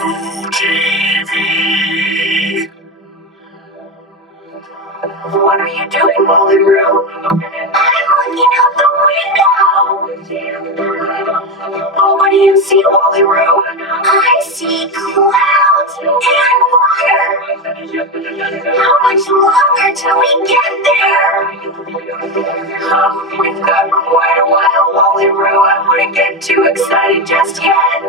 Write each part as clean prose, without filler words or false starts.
WallyRooTV. What are you doing, WallyRoo? I'm looking out the window. Oh, what do you see, WallyRoo? I see clouds and water. How much longer till we get there? We've got quite a while, WallyRoo. I wouldn't get too excited just yet.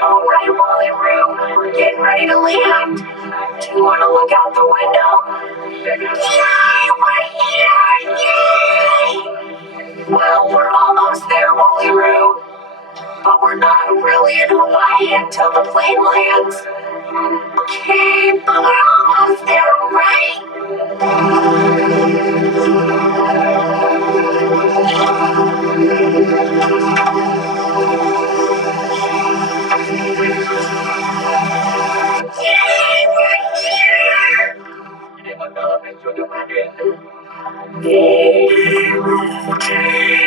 Alright, WallyRoo, we're getting ready to land. Do you want to look out the window? Yay, we're here! Yay! Well, we're almost there, WallyRoo. But we're not really in Hawaii until the plane lands. Okay, but we're almost there, right? Yay, we're here! WallyRooTV.